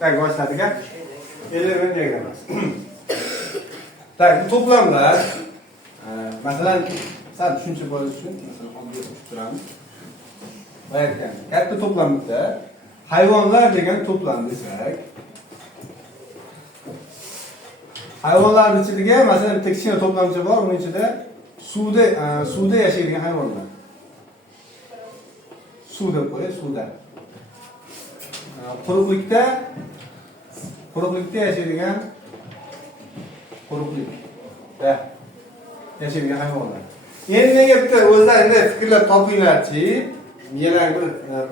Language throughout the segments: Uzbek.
Tak, başladık ha. Ellerimi diyegemez. Tak, bu toplamlar. Mesela sen düşünce böyle düşün. Mesela onu tutturalım. Bayarken. Katta toplamda hayvanlar degan toplam desak. Hayvanlar içinde mesela bir tek toplamcı var. Onun içinde suvda yaşayan hayvanlar. Suda koyuyor, suda. Quruqlikda yaşaydigan quruqlikda yaşaydigan hayvonlar. Endi menga bitta o'zlaringlar fikrlab topinglarchi, melarni bir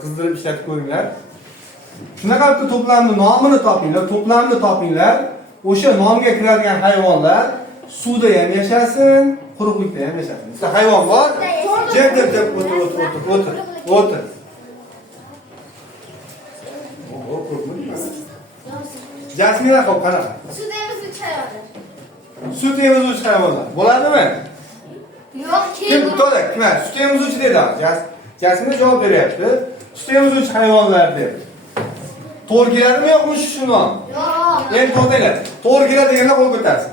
qizdirib ishlatib ko'ringlar. Shunaqa bitta to'plamni nomini topinglar, to'plamni topinglar. O'sha nomga kiradigan hayvonlar suvda ham yashasin, quruqlikda ham yashasin. Bitta hayvon bor. Jeb o'tir. Jasmina qop qanaqa? Sut emizuvchi hayvonlar. Sut emizuvchi hayvonlar. Bo'ladimi? Yo'q, Kim to'la, kim? Sut emizuvchi dedi. Jasmina javob beryapti. Sut emizuvchi hayvonlar deb. To'g'ri keladimi yo'qmi shu nom? Yo'q. Endi to'xtanglar. To'g'ri keladi deganlar qo'l ko'tarsin.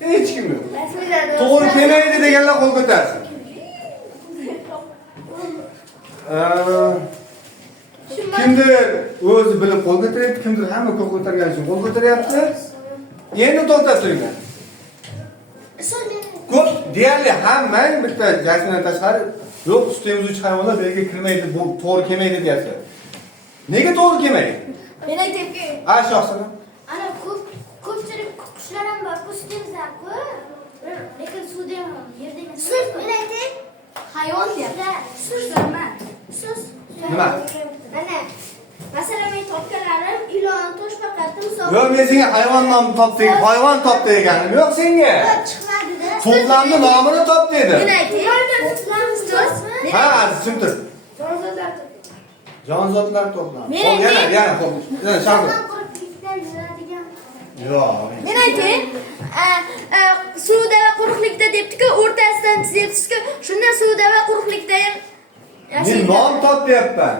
Hech kim yo'q. To'g'ri kelmaydi deganlar qo'l ko'tarsin. Kimdir o'zi bilib qo'l ko'taryapti, kimdir hamma qo'l ko'targani uchun qo'l ko'taryapti. Endi to'xtatinglar. Ko'p deyarli hamma bitta jasmina tashqari yo'q, sut emizuvchi hayvonlar bu yerga kirmaydi, bu to'g'ri kelmaydi deyapti. Nega to'g'ri kelmaydi? Men aytayapki, Shoxsana. ana ko'pchilik qushlar ham bor-ku, sut emizadi-ku. Lekin suvda ham, yerda ham. Sut, men aytay, hayvon deyapti. Qushlarman. Sus. Nima? Mana masalan men topganlarim ilon, toshbaqatni misol. Yo'q, men senga hayvon nomini top degan, hayvon top deganim yo'q senga. Chiqmadi-da. To'plamni nomini top dedi. Men aytay, to'plamni. Ha, tushundim. Jonzotlar to'plami. Yana qo'l. Yana shaqir. Yo'q. Men aytay, suvda va quruqlikda debdi-ku, o'rtasidan chizibsiz-ku, shunda suvda va quruqlikda ham Men nom top deyapman.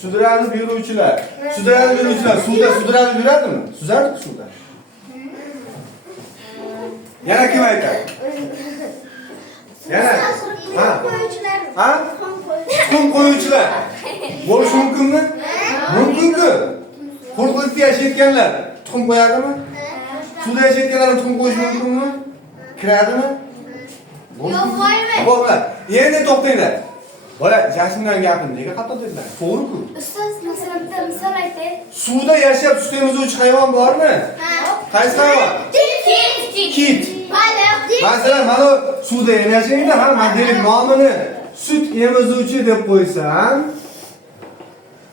Sudralib yuruvchilar. Sudralib yuruvchilar suvda sudralib yuradimi? Suzardi suvda. Yana kim aytadi? Yana. Ha? Tuxum qo'yuvchilar. Bo'lishi mumkinmi? Mumkin-ku. Quruqlikda yashayotganlar tuxum qo'yadimi? Suvda yashayotganlar tuxum qo'yishi mumkinmi? Kiradimi? Yo'q, qo'ymaydi. Bo'ladi. Endi to'xtanglar. Bola, Jasminning gapini nega xato dedilar? To'g'ri-ku. Ustoz, masalan, bitta misol aytay. Suvda yashab sut emizuvchi hayvon bormi? Qaysi hayvon? Kit. Baliq. Masalan, mana suvda ham yashaydi, ha, modelning nomini sut emizuvchi deb qo'ysam,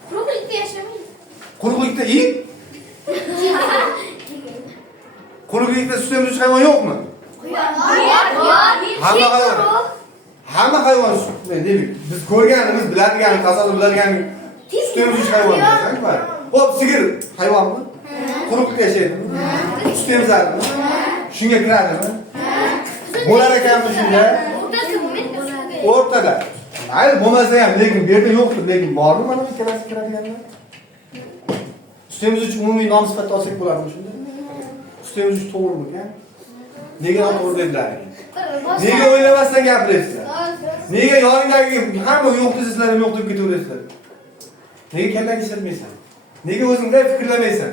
Quruqlikda yashamaydi. quruqlikda it? Quruqlikda sut emizuvchi hayvon yo'qmi? Hamma hayvon. Hamma hayvon sut, demak, biz ko'rganimiz, biladiganimiz, tasavvur biladiganimiz sut emizuvchi hayvon ekan. Xo'p, sigir hayvonmi? Quruqlikda yashaydimi? Sut emizadimi? Shunga kiradimi? Bo'lar ekanmi shunga? O'rtada. Mayli, bo'lmasa ham, lekin bu yerda yo'qdir, lekin bormi mana bu ikkalasi kiradiganlar? Sut emizuvchi umumiy nom sifatida olsak bo'ladimi shunda? Sut emizuvchi to'g'rimi? Nega noto'g'ri dedilar? Nega o'ylamasdan gapiraysizlar? Nega yoningdagi hamma yo'q desizlar ham yo'q deb ketaverasizlar? Nega kallang ishlatmaysan? Nega o'zingday fikrlamaysan?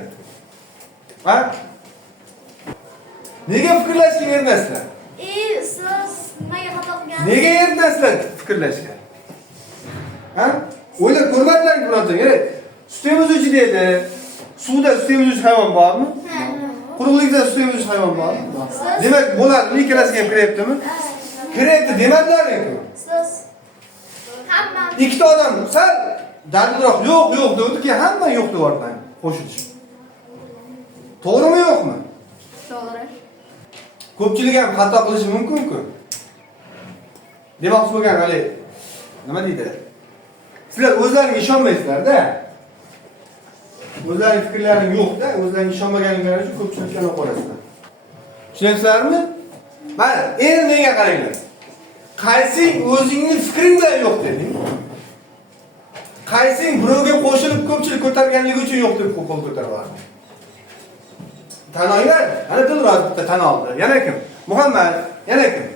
Ha? Nega fikrlashga erinasizlar? Ustoz, nimaga xato qilgan? Nega erinasizlar fikrlashga? Ha? O'ylab ko'rmadinglarmi birodar? Sut emizuvchi dedi. Suvda sut emizuvchi hayvon bormi? Quruqlikda sut emizuvchi hayvon bormi? Demak, bo'ladi, ikkalasiga ham kiryaptimi? Kiryapti demadilar-ku. Ustoz, hamma Ikkita odam sal dardliroq yo'q dedi-ki, hamma yo'q deb ortdan qo'shilish. To'g'rimi yo'qmi? to'g'ri. Ko'pchilik ham xato qilishi mumkin-ku. Demoqchi bo'lgan hali nima deydi? Sizlar o'zlaringiz ishonmaysizlar-da. O'zlarining fikrlaring yo'q-da, o'zlaringiz ishonmaganingiz uchun ko'pchilikka olib qo'yasizlar. Tushunyapsizlarmi? Mana, endi menga qaranglar. Qaysi o'zingning fikring bilan yo'q deding? qaysing birovga qo'shilib ko'pchilik ko'targanligi uchun yo'q deb qo'l ko'taryapti. Tan olinglar. Ana Dilroz bitta tan oldi. Yana kim? Muhammad, yana kim?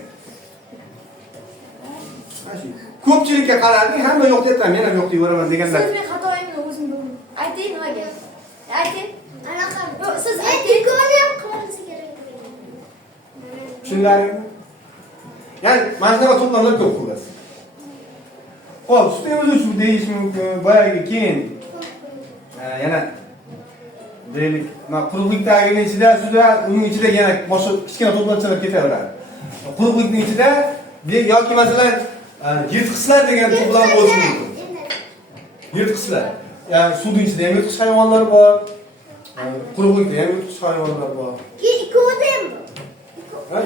Ko'pchilikka qarading, hamma yo'q deb ham yana yo'q deyveraman deganlar. Siz men xatoyimni o'zim bildim. Ayting nimaga? Ayting. Anaqa. Siz ayting. Ko'rib ham qilsa kerak. Tushunlaringmi? Ya'ni mana shunaqa to'plamlar ko'p qilasiz. Xo'p, sutimiz uchun deyish mumkin. Boyagi keyin yana deylik, mana quruqlikdagining ichida, uning ichida yana boshqa kichkina to'plamchalar ketaveradi. Quruqlikning ichida yoki masalan yirtqichlar degan to'plam bo'lishi mumkin. Yirtqichlar. Ya'ni suvning ichida ham yirtqich hayvonlar bor. Quruqlikda ham yirtqich hayvonlar bor. Ikkovida ham bor.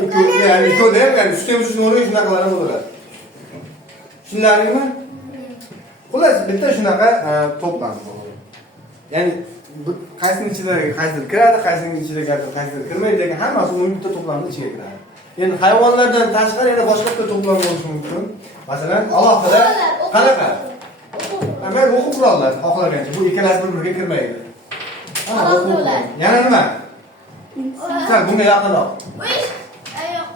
Ikkovida ham, ya'ni sutimiz uchun o'rgan shunaqalar ham bo'ladi. Tushunlaringmi? Xullas, bitta shunaqa to'plam bor. Ya'ni qaysining ichida qaysidir kiradi, qaysining ichida qaysidir kirmaydi degan hammasi o'yin bitta to'plamning ichiga kiradi. Endi hayvonlardan tashqari yana boshqa bitta to'plam bo'lishi mumkin. Masalan, alohida qanaqa? Mana o'quv qurollar xohlagancha bu ikkalasi bir-biriga kirmaydi. Yana nima? Sal bunga yaqinroq. Yo'q.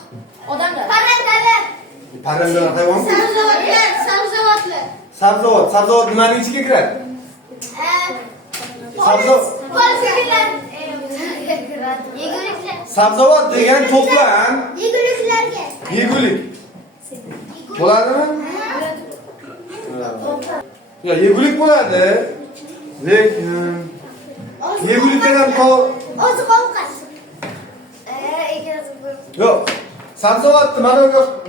Odamlar. Parrandalar. Parrandalar hayvon. Sabzavotlar. Sabzavot nimaning ichiga kiradi? Sabzavot degan to'plam yeguliklarga. Yegulik. Bo'ladimi? Ya yegulik bo'ladi. Lekin yegulikdan ham oziq-ovqat. Yo'q. Sabzavotni mana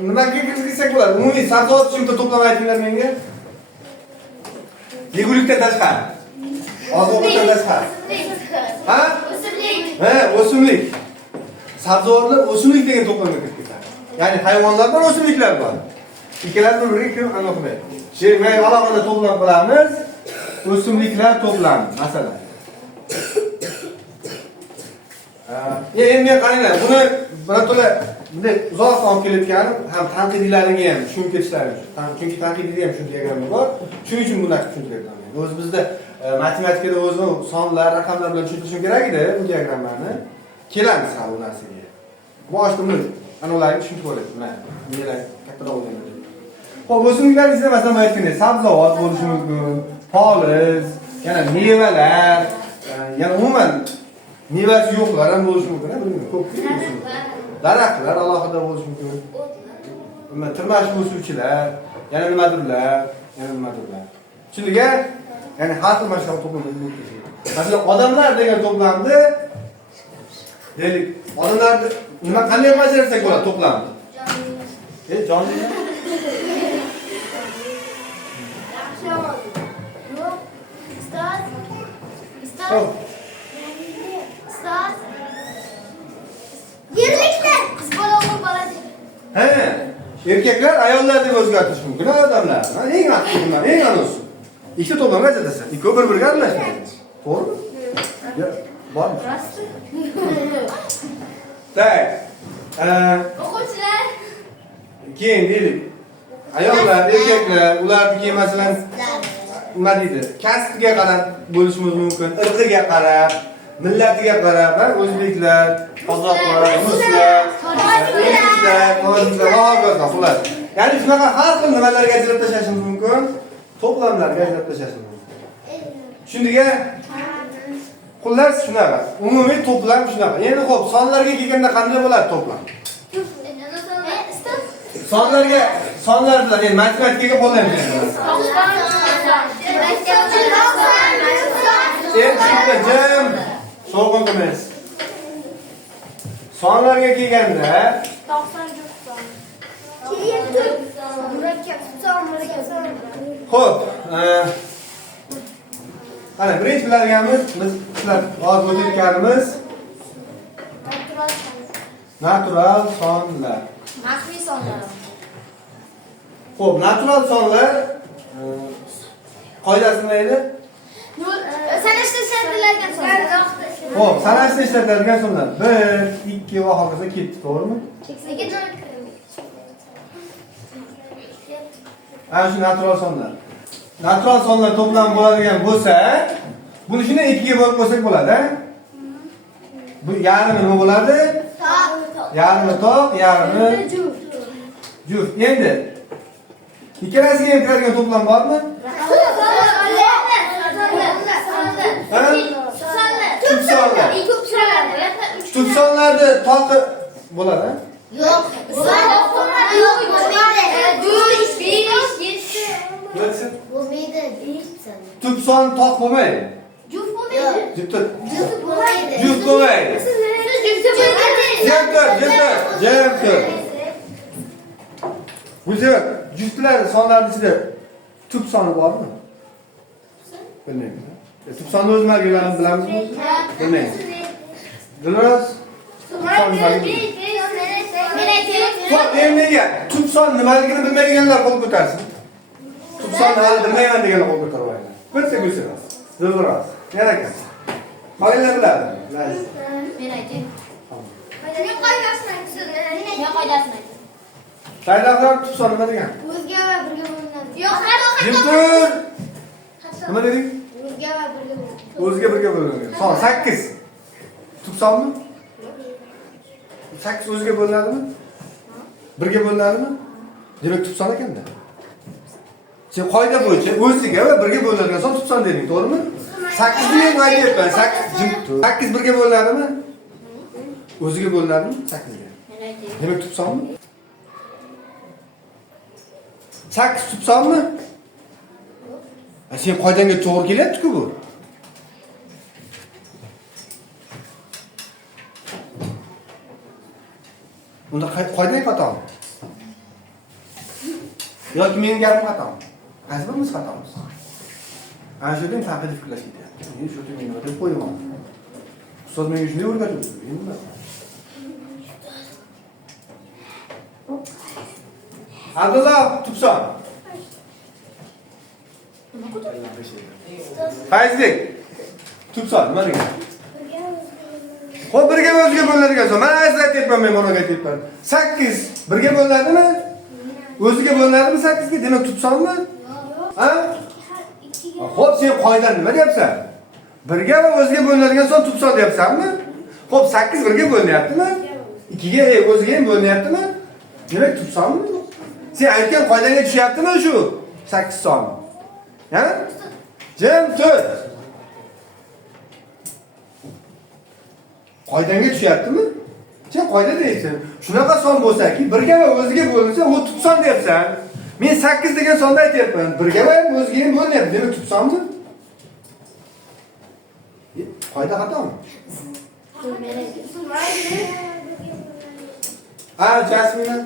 nimaga kirgizsak bo'ladi? Umumiy sabzavot uchun bitta to'plam aytinglar menga. Yegulikdan tashqari. Oziq-ovqatdan tashqari. Ha? O'simlik. O'simlik. Sabzavotlar o'simlik degan to'plamga kirib ketadi. Ya'ni hayvonlardan o'simliklar bor. Ikkalasi bir-biriga kirib aniqlaydi. Sheyman alohida to'plam qilamiz. O'simliklar to'plami, masalan. Endi men qaranglar, buni birato'la bunday uzoqdan olib kelayotganim ham tanqidiylarga ham tushunib ketishlari uchun. Chunki tanqidiyda ham shu diagramma bor. Shuning uchun buni tushuntiryapman. O'zi bizda matematikada o'zi sonlar, raqamlar bilan tushuntirishim kerak edi bu diagrammani. Kelamiz hali bu narsaga. Boshida buni ularga tushuntirib o'tdim. Mana melar kattaroq o'ylayman. Xo'p, o'simliklar ichida masalan aytgandek, sabzavot bo'lishi mumkin, poliz, yana mevalar, yana umuman mevasi yo'qlar ham bo'lishi mumkin, bilmayman, ko'p. Daraxtlar alohida bo'lishi mumkin. Nima tirmashib o'suvchilar, yana nimadirlar, yana nimadirlar. Tushundiga? Ya'ni har xil mashhur to'plamlar bo'lib ketadi. Masalan, odamlar degan to'plamni deylik, odamlarni nima qanday bajarsak bo'ladi to'plamni? Jonli. Yerliklar qiz bola o'g'il bola deb. Erkaklar ayollar deb o'zgartirish mumkin, odamlar. Mana eng aqllilar, eng anosi. Ikkita to'plamga ajratasan. Ikkovi bir-biriga aralashmaydi. To'g'rimi? Yo'q, bormi? Tak. O'quvchilar. Keyin deylik. Ayollar, erkaklar, ularni keyin masalan nima deydi? Kasbiga qarab bo'lishimiz mumkin, irqiga qarab, millatiga qarab, o'zbeklar, qozoqlar, ruslar, o'zbeklar, tojiklar, xullas. Ya'ni shunaqa har xil nimalarga ajratib tashlashimiz mumkin, to'plamlarga ajratib tashlashimiz mumkin. Tushundiga? Xullas shunaqa. Umumiy to'plam shunaqa. Endi xo'p, sonlarga kelganda qanday bo'ladi to'plam? Sonlar bilan endi matematikaga qo'llanamiz. Jim, so'g'in qilmaysiz. Sonlarga kelganda 90 Xo'p, qani birinchi biladiganimiz biz sizlar hozir o'tayotganimiz natural sonlar. Maxfiy sonlar. Xo'p, natural sonlar qoidasi nima edi? Sanashda ishlatiladigan sonlar. Xo'p, sanashda ishlatiladigan sonlar 1, 2 va hokazo ketdi, to'g'rimi? Ana shu natural sonlar. natural sonlar to'plam bo'ladigan bo'lsa, buni shunday ikkiga bo'lib qo'ysak bo'ladi. Bu yarmi nima bo'ladi? Yarmi toq, yarmi juft. Endi ikkalasiga ham kiradigan to'plam bormi? Tub sonlarni toqi bo'ladi. Yo'q. Bo'lmaydi. Tub son toq bo'lmaydi. Juft bo'lmaydi. Juft bo'lmaydi. juft bo'lmaydi. Jam tur. Güzel. Juftlar sonlarning ichida tub soni bormi? Bilmayman. Tub sonni o'z markalarini bilamizmi? Bilmayman. Dilroz. Nega? Tub son nimaligini bilmaydiganlar qo'l ko'tarsin. Tub sonni hali bilmayman deganlar qo'l ko'tarmaydi. Bitta go'sal. Dilroz. Yana ekan. Qo'ylar biladi. Men aytayim. Men qoidasini aytsin. Men qoidasini aytsin. Saydoqlar tub son nima degan? O'zga va birga bo'linadi. Yo'q, Jimtur. Nima dedik? o'zga va birga bo'linadi. O'zga birga bo'linadi. Son 8. Tub sonmi? 8 o'zga bo'linadimi? Birga bo'linadimi? Demak tub son ekanda. Sen qoida bo'yicha o'ziga va birga bo'linadigan son tub son deding, to'g'rimi? 8 ni ham aytyapman. 8 birga bo'linadimi? O'ziga bo'linadimi? 8 ga. Demak tub sonmi? 8 tub sonmi? Sen qoidangga to'g'ri kelyapti-ku bu. Unda qoidang xatomi? Yoki mening gapim xatomi? Qaysi birimiz xatomiz? Ana shu yerdan tanqid fikrlash ketyapti. Men shu yerda nima deb qo'yaman. Ustoz menga shunday o'rgatdi. Endi Abdullah Tubson. Fayzbek. Tubson, nima degan? Xo'p, birga o'ziga bo'linadigan son. Mana aytayapman, men buni aytayapman. 8 birga bo'linadimi? O'ziga bo'linadimi 8 ga? Demak Tubsonmi? Ha? Xo'p, sen qoidani nima deyapsan? Birga va o'ziga bo'linadigan son Tubson deyapsanmi? Xo'p, 8 birga bo'linyaptimi? 2 ga o'ziga ham bo'linyaptimi? Demak Tubsonmi? Sen aytgan qoidanga tushyaptimi shu 8 son? Ha? Jim tur. Qoidanga tushyaptimi? Sen qoida deysan. Shunaqa son bo'lsa-ki, birga va o'ziga bo'linsa, u tub son deyapsan. Men 8 degan sonni aytyapman. Birga va o'ziga ham bo'linyapti. Demak, tub sonmi? Qoida xatomi? Jasmina.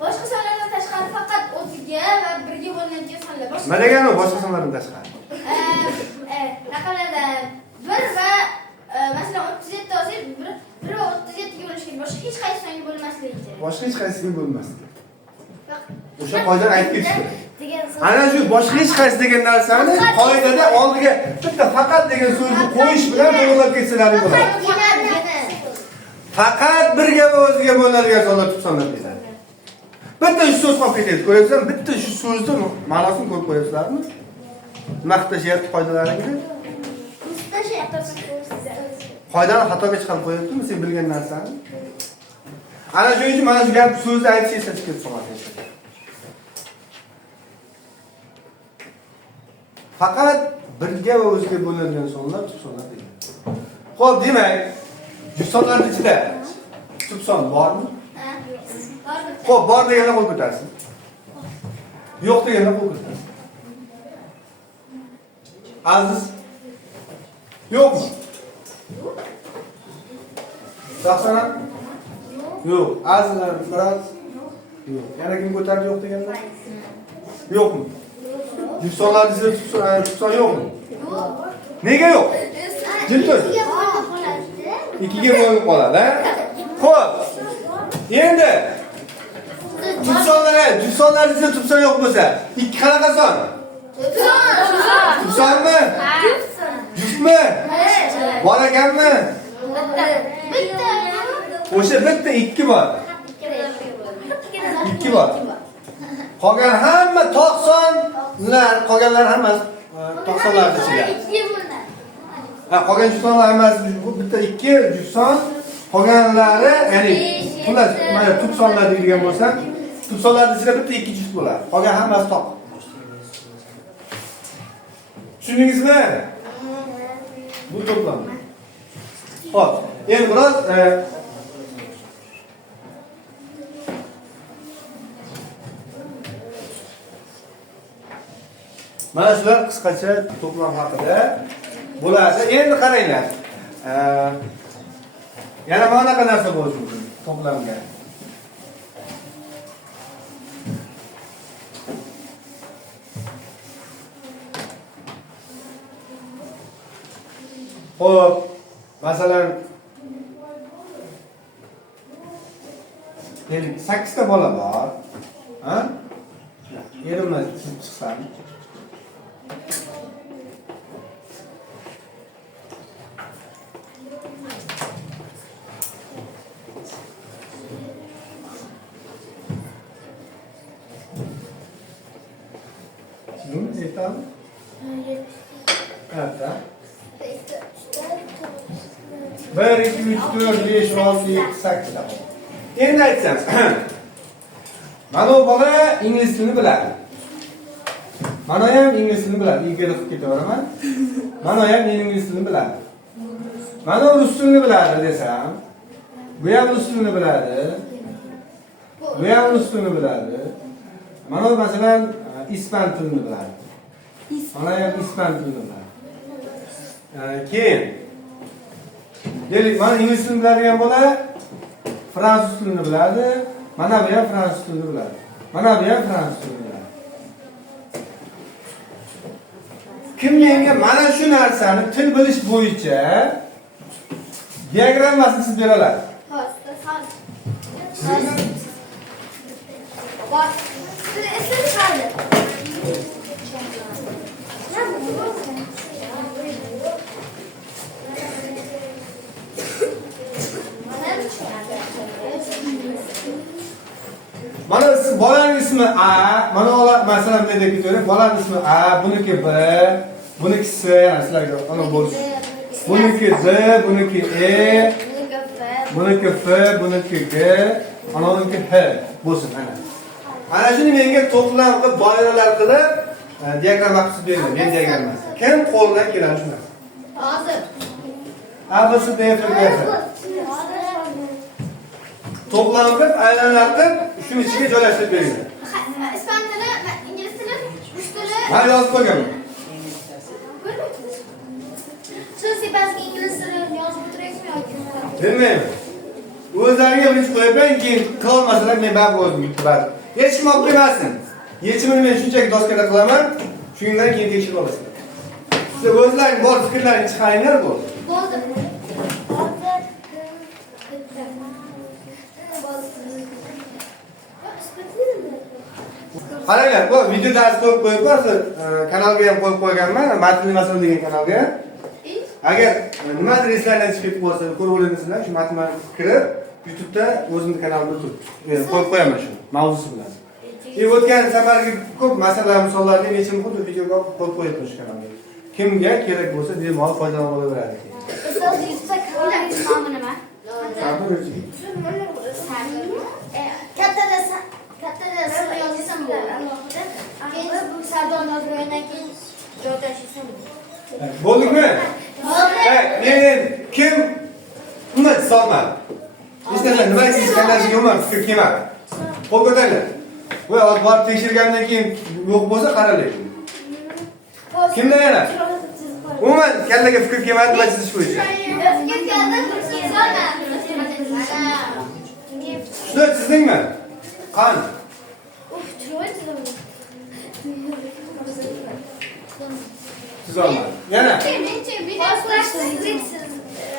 Boshqa sonlardan tashqari faqat o'ziga va birga bo'linadigan sonlar. Nima degani u boshqa sonlardan tashqari? Raqamlarda 1 va masalan 37 olsak, 1 va 37 ga bo'lish kerak. Boshqa hech qaysi songa bo'lmasligi kerak. Boshqa hech qaysiga bo'lmasligi. O'sha qoidani aytib ketishdi. Ana shu boshqa hech qaysi degan narsani qoidada oldiga bitta faqat degan so'zni qo'yish bilan to'g'rilab ketsalar bo'ladi. Faqat birga va o'ziga bo'linadigan sonlar tub sonlar deyiladi. Bitta shu so'z qolib ketadi. Ko'ryapsan, bitta shu so'zni ma'nosini ko'rib qo'yasizlarmi? Nima qilishyapti qoidalaringizda? Qoidani xatoga chiqarib qo'yaptimi sen bilgan narsani? Ana shuning uchun mana shu gap so'zni aytish eslatib ketib qoladi. Faqat birga va o'ziga bo'linadigan sonlar tub sonlar deyiladi. Xo'p, demak, tub sonlar ichida tub son bormi? Xo'p, bor deganda qo'l ko'tarsin. Yo'q deganda qo'l ko'tarsin. Aziz yo'qmi? Rahsana? Yo'q. Azizlar biroz? Yo'q. Yana kim ko'tardi yo'q deganlar? Yo'qmi? Tub sonlar ichida tub son yo'qmi? Yo'q. Nega yo'q? Jimtur. 2 ga bo'linib qoladi, ha? Xo'p. Endi tub sonlar ichida tub son yo'q bo'lsa, 2 qanaqa son? Tub sonmi? Juftmi? Bor ekanmi? Bitta. O'sha bitta 2 bor. 2 bor. Qolgan hamma to'q son Bunlar qolganlar hammasi 90larda ichida. ikki bunlar. Ha, qolgan juftlar hammasi bu bitta 2 juftson. Qolganlari, ya'ni bunlar mana tub sonlar deydigan bo'lsam, tub sonlarda ichida bitta 2 juft bo'ladi. Qolgan hammasi toq. Tushundingizmi? Bu to'plam. Xo'p, endi biroz mana shular qisqacha to'plam haqida bo'ladi. Endi qaranglar. Yana mana bunaqa narsa bo'lishi mumkin to'plamga. Xo'p, masalan 8 ta bola bor. Ha? Erimni chiqsam. Şimdi yetam. Evet. 1, 2, 3, 4, 5, 6, 7, 8 ta. Endi aytsam. Mana bu bola ingliz tilini biladi. Mana ham ingliz tilini biladi. Ilgari qilib ketaveraman. Mana ham ingliz tilini biladi. Mana rus tilini biladi desam, bu ham rus tilini biladi. Bu ham rus tilini biladi. Mana masalan ispan tilini biladi. Mana ham ispan tilini biladi. Keyin deylik, mana ingliz tilini biladigan bola fransuz tilini biladi. Mana bu ham fransuz tilini biladi. Mana bu ham fransuz tilini biladi. Kim menga mana shu narsani til bilish bo'yicha diagrammasini chizib bera oladi? Bak. Siz hadi. Mana bolaning ismi A, mana ola masalan bunday deb ketaverib, bolaning ismi A, buniki B, buniki C, sizlarga ana bo'lish. Buniki D, buniki E, buniki F, buniki G, ana buniki H bo'lsin ana. Mana shuni menga to'plam qilib, doiralar qilib, diagramma qilib bering, men diagramasi. Kim qo'ldan keladi shuni? Hozir. A, B, C, D, F, G. To'plam qilib, aylantirib, shuni ichiga joylashtirib bering. İspan tili, ingliz tili, rus tili. Mana yozib qo'yganman. Siz sizga ingliz tilini yozib o'tirasizmi yoki? Bilmayman. O'zlariga birinchi qo'yibman, keyin qilolmasalar men baribir o'zim bari. Hech kim olib qo'ymasin. Yechimini men shunchaki doskada qilaman, shundan keyin tekshirib olasizlar. Siz o'zlaring bor fikrlaringizni chiqaringlar bo'ldi. Bo'ldi. Qaranglar, bu video dars qo'yib hozir kanalga ham qo'yib qo'yganman, matnli masala degan kanalga. Agar nimadir eslardan chiqib qolsa, ko'rib olasizlar, shu matnni kirib, YouTube'da o'zimning kanalimda qo'yib qo'yaman shu mavzusi bilan. O'tgan safargi ko'p masala misollarni yechim xuddi videoga qo'yib qo'yibman shu kanalga. Kimga kerak bo'lsa, bemalol foydalanib olaveradi. Ustoz Yusuf kanalning nomi nima? Kattada sir yozsam bo'ladi. Keyin bu savdo yozgandan keyin joylashsam bo'ladi. Bo'ldikmi? Bo'ldi. Men kim nima hisobmadi? Hech narsa nima siz kanalga yomon fikr kelmadi. Qo'l ko'taringlar. Voy, olib borib tekshirgandan keyin yo'q bo'lsa qaraylik. Kimda yana? Umuman kallaga fikr kelmadi va chizish bo'yicha. Shuni chizdingmi? Qani? Chizolmadim. Yana?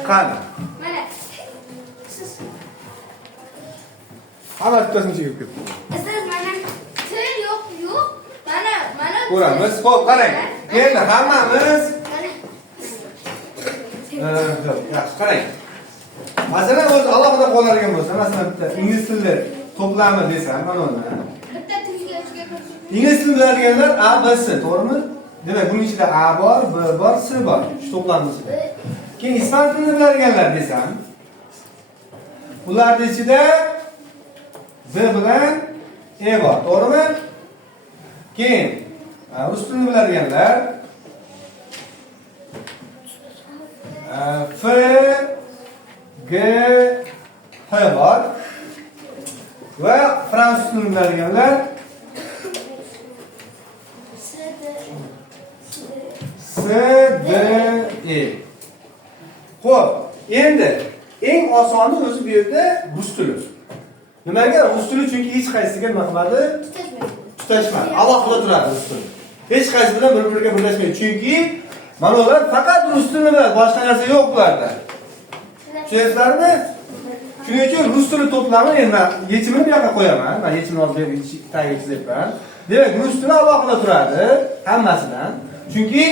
Qani? Mana. Hamma bittasini chekib ketdi. Siz mana til yo'q. Mana. Ko'ramiz. Xo'p, qarang. Endi hammamiz yaxshi qarang. Masalan, o'zi alohida qoladigan bo'lsa, masalan bitta ingliz tili to'plami desam, mana uni. Bitta tilga ko'rsatib ingliz tilini biladiganlar A, B, S, to'g'rimi? Demak, buning ichida A bor, B bor, S bor. Shu to'plamimizda. Keyin ispan tilini biladiganlar desam, ularning ichida B bilan E bor, to'g'rimi? Keyin rus tilini biladiganlar F, G, H bor va fransuz tilini biladiganlar S, D, E. Xo'p, endi eng osoni o'zi bu yerda rus tili. Nimaga? Rus tili chunki hech qaysiga nima qiladi? Tutashmadi. Alohida turadi rus tili. Hech qaysi bilan bir-biriga birlashmaydi. Chunki mana ular faqat rus tilini biladi, boshqa narsa yo'q ularda. Tushunyapsizlarmi? Shuning uchun rus tili to'plami endi yechimini bu yoqqa qo'yaman. Men yechimini olib berib tagiga chizibman. Demak, rus tili alohida turadi hammasidan. Chunki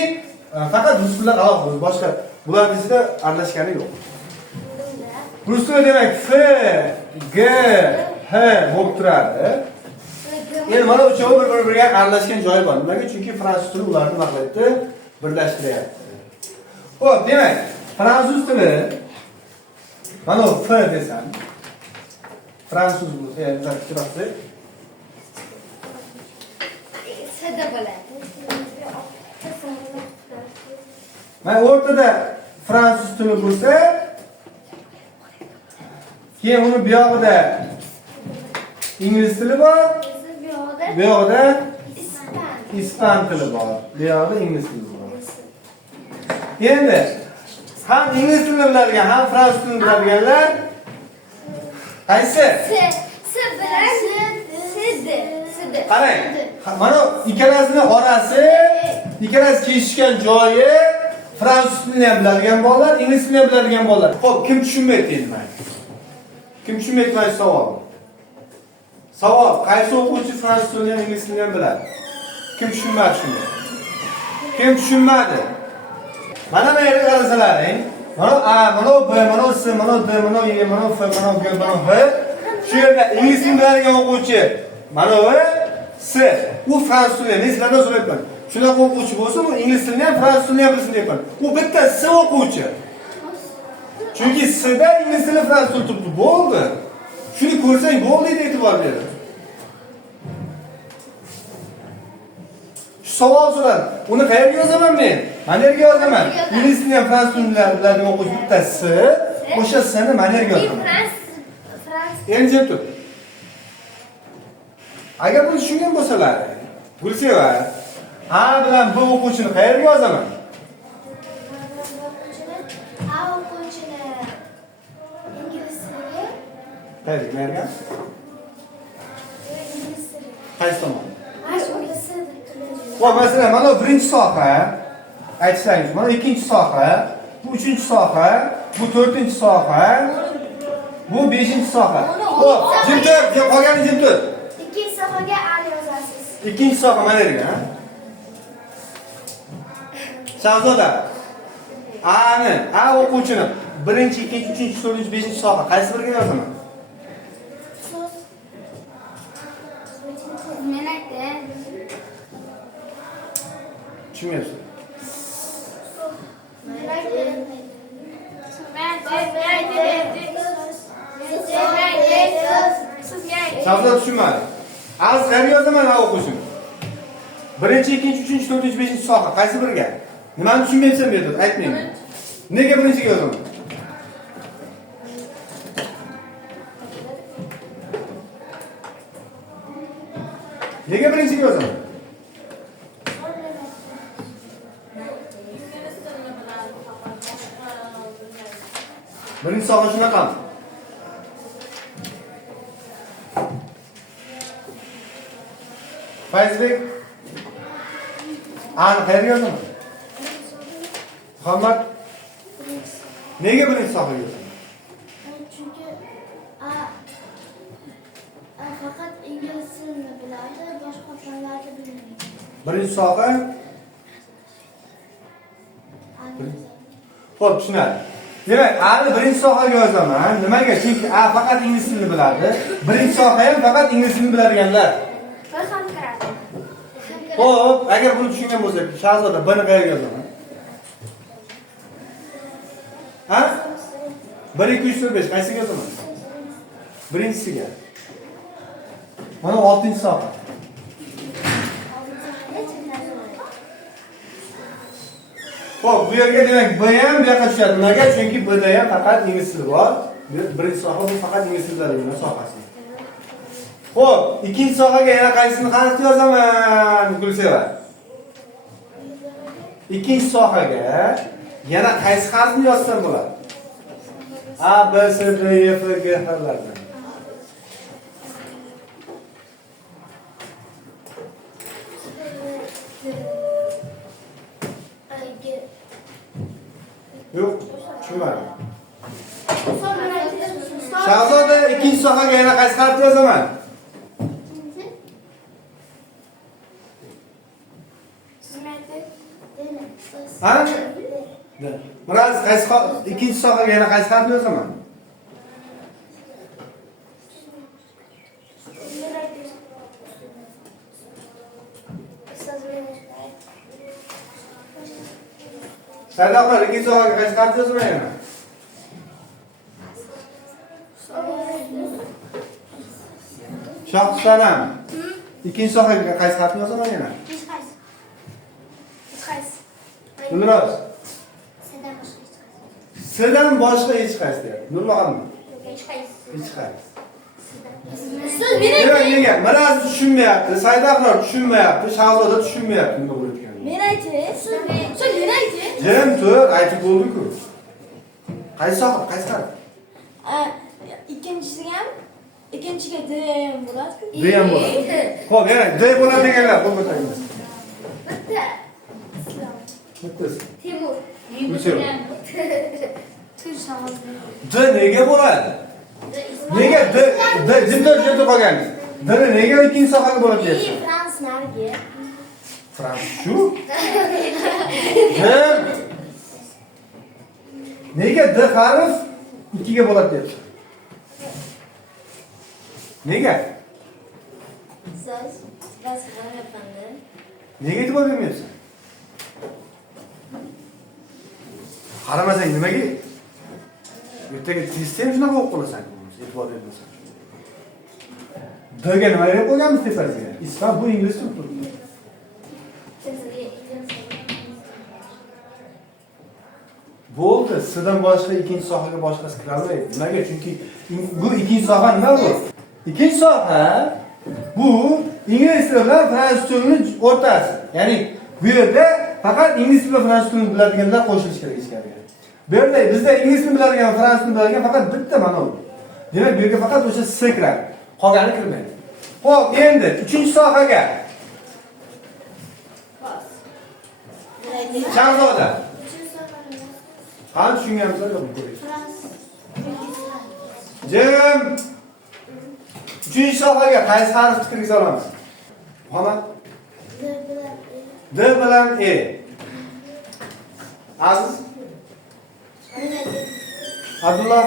faqat rus tilidan alohida, boshqa bularning ichida aralashgani yo'q. Rus tili demak F, G, H bo'lib turadi. Endi mana uchovi bir-biriga aralashgan joyi bor. Nimaga? Chunki fransuz tili ularni vaqtida birlashtiryapti. Xo'p, demak, fransuz tili mana F desam, fransuz bu, chiroqchi. Sada bo'ladi. Mana o'rtada fransuz tili bo'lsa, keyin uni bu yog'ida ingliz tili bor, bu yog'ida ispan tili bor, bu yog'ida ingliz tili bor. Endi ham ingliz tilini biladigan, ham fransuz tilini biladiganlar qaysi? S bilan S. Qarang, mana ikkalasining orasi, ikkalasi kesishgan joyi fransuz tilini ham biladigan bolalar, ingliz tilini ham biladigan bolalar. Xo'p, kim tushunmaydi endi mana? Kim tushunmaydi mana savol? Savol, qaysi o'quvchi fransuz tilini ham ingliz tilini ham biladi? Kim tushunmadi shuni? Kim tushunmadi? Mana bu yerga qarasalaring, mana A, mana B, mana S, mana D, mana E, mana F, mana G, mana H. Shu yerda ingliz tilini biladigan o'quvchi mana bu S. U fransuz tilini sizlardan so'rayapman. Shunaqa o'quvchi bo'lsa, u ingliz tilini ham, fransuz tilini ham bilsin deyapman. U bitta S o'quvchi. Chunki S'da ingliz tili, fransuz tili turibdi. Bo'ldi. Shuni ko'rsang bo'ldi deb e'tibor beradi. Shu savol so'radi. Uni qayerga yozaman men? Mana yerga yozaman. Ingliz tilini ham, fransuz tilini biladigan o'quvchi bitta S. O'sha S'ni mana yerga yozaman. Endi jim tur. Agar buni tushungan bo'lsalar, Gulseva, A bilan B o'quvchini qayerga yozaman? A o'quvchini ingliz tiliga. Qayerga? Qayerga? Ingliz tiliga. Qaysi tomon? Voy, masalan, mana birinchi soha, aytsangiz, mana ikkinchi soha, bu uchinchi soha, bu to'rtinchi soha, bu beshinchi soha. Xo'p, jim tur, qolgani jim tur. Ikkinchi sohaga A yozasiz. Ikkinchi soha mana yerga, ha? Shahzoda. A o'quvchini birinchi, ikkinchi, uchinchi, to'rtinchi, beshinchi soha qaysi biriga yozaman? Men aytdim. Tushunmayapsiz? Shahzoda tushunmadi. Az qayerga yozaman A o'quvchini? Birinchi, ikkinchi, uchinchi, to'rtinchi, beshinchi soha qaysi biriga? Nimani tushunmayapsan bu yerda? Aytmang. Nega birinchiga yozaman? Nega birinchiga yozaman? Birinchi soha shunaqami? Fayzbek, A'ni qayerga yozaman? Muhammad, nega birinchi sohaga yozaman? Chunki faqat ingliz tilini biladi, boshqa fanlarni bilmaydi. Birinchi soha? Xo'p, tushunadi. Demak, A'ni birinchi sohaga yozaman. Nimaga? Chunki A faqat ingliz tilini biladi. Birinchi soha ham faqat ingliz tilini biladiganlar. Bir ham kiradi. Xo'p, agar buni tushungan bo'lsak, Shahzoda buni qayerga yozaman? Ha? 1 2 3 4 5 qaysiga yozaman? Birinchisiga. Mana 6-soha. Xo'p, bu yerga demak B ham bu yoqqa tushadi. Nimaga? Chunki B'da ham faqat ingliz tili bor. Birinchi soha bu faqat ingliz tilidagi sohasi. Xo'p, ikkinchi sohaga yana qaysini harf yozaman? Gulseva. Ikkinchi sohaga yana qaysi harfni yozsam bo'ladi? A, B, S, D, E, F, G harflardan. Yo'q, tushunmadim. Shahzoda ikkinchi sohaga yana qaysi harfni yozaman? Ha? Miraz qaysi ikkinchi sohaga yana qaysi harfni yozaman? Saydoqlar ikkinchi sohaga qaysi harfni yozaman yana? Shohsanam. Ikkinchi sohaga qaysi harfni yozaman yana? Nurroz. Sizdan boshqa hech qaysi deyapti. Nurmuhammed. Hech qaysi. Siz nega? Miraz tushunmayapti, Saydoqlar tushunmayapti, Shahzoda tushunmayapti nima bo'layotganini. Men aytay. Siz meni aytay. Jim tur, aytib bo'ldi-ku. Qaysi soha, qaysi harf? Ikkinchiga D ham bo'ladi. D ham bo'ladi. Xo'p, yana D bo'ladi deganlar, qo'l ko'taramiz. Bitta. Bittasi. Timur. D nega bo'ladi? Nega D jiddiy qolgansiz? D nega ikkinchi sohaga bo'ladi deysiz? Frans nargi. Frans shu? Nega D harf 2 ga bo'ladi deysiz? Nega? Siz bas qarayapmanda. Nega e'tibor bermayapsan? Qaramasang nimaga? Ertaga testda ham shunaqa o'qib qolasan, e'tibor bermasang. Dga nima deb qo'yganmiz tepasiga? Ispan bu ingliz tilida turibdi. Bo'ldi, sizdan boshqa ikkinchi sohaga boshqasi kira olmaydi. Nimaga? Chunki bu ikkinchi soha nima bu? Ikkinchi soha bu ingliz tili bilan fransuz tilining o'rtasi. Ya'ni bu yerda faqat ingliz tili va fransuz tilini biladiganlar qo'shilishi kerak ichkariga. Bu yerda bizda ingliz tilini biladigan, fransuz tilini biladigan faqat bitta mana bu. Demak, bu yerga faqat o'sha S kiradi. Qolgani kirmaydi. Xo'p, endi 3-sohaga. Shahzoda. Qani tushunganmizlar yo'qmi ko'ring. Jim. 3-sohaga qaysi harfni kirgiza olamiz? Muhammad. D bilan E. Aziz. Abdullah.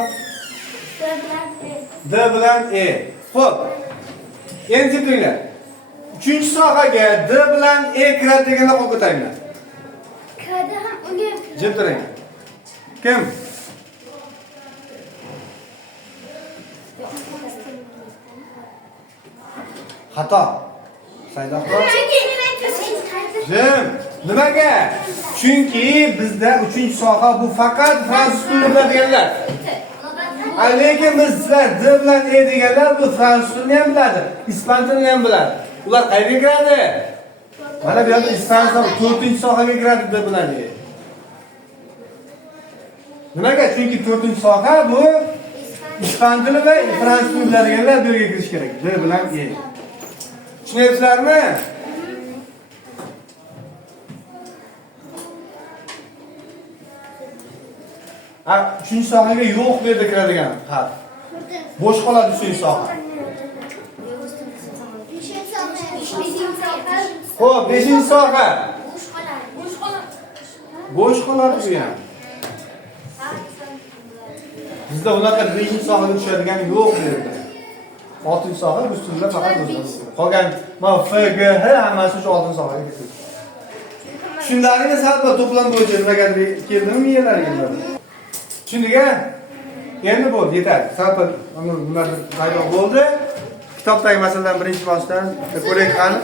D bilan E. Xo'p. Endi turinglar. 3-sohaga D bilan E kiradi deganda qo'l ko'taringlar. Kiradi ham unga. Jim turing. Kim? Xato. Saydoqlar. Jim, nimaga? Chunki bizda 3-soha bu faqat fransuz tilini biladiganlar. Lekin bizlar D bilan E deganlar bu fransuz tilini ham biladi, ispan tilini ham biladi. Ular qayerga kiradi? Mana bu yerda ispancha 4-sohaga kiradi D bilan E. Nimaga? Chunki 4-soha bu ispan tili va fransuz tilini biladiganlar bu yerga kirish kerak. D bilan E. Tushunyapsizlarmi? Ha, 3-sohaga yo'q bu yerda kiradigan harf. Bo'sh qoladi 3-soha. Xo'p, 5-soha. Bo'sh qoladi bu ham. Bizda unaqa 5-sohaga tushadigan yo'q bu yerda. 6 soha ustida faqat o'zimiz. Qolgan mana F, G, H hammasi shu 6 sohaga ketadi. Tushunlaringiz salba to'plam bo'yicha nimaga keldimi miyalariga? Tushundiga? Endi bo'ldi, yetadi. Salba nimadir paydo bo'ldi. Kitobdagi masaladan birinchi boshdan ko'raylik qani.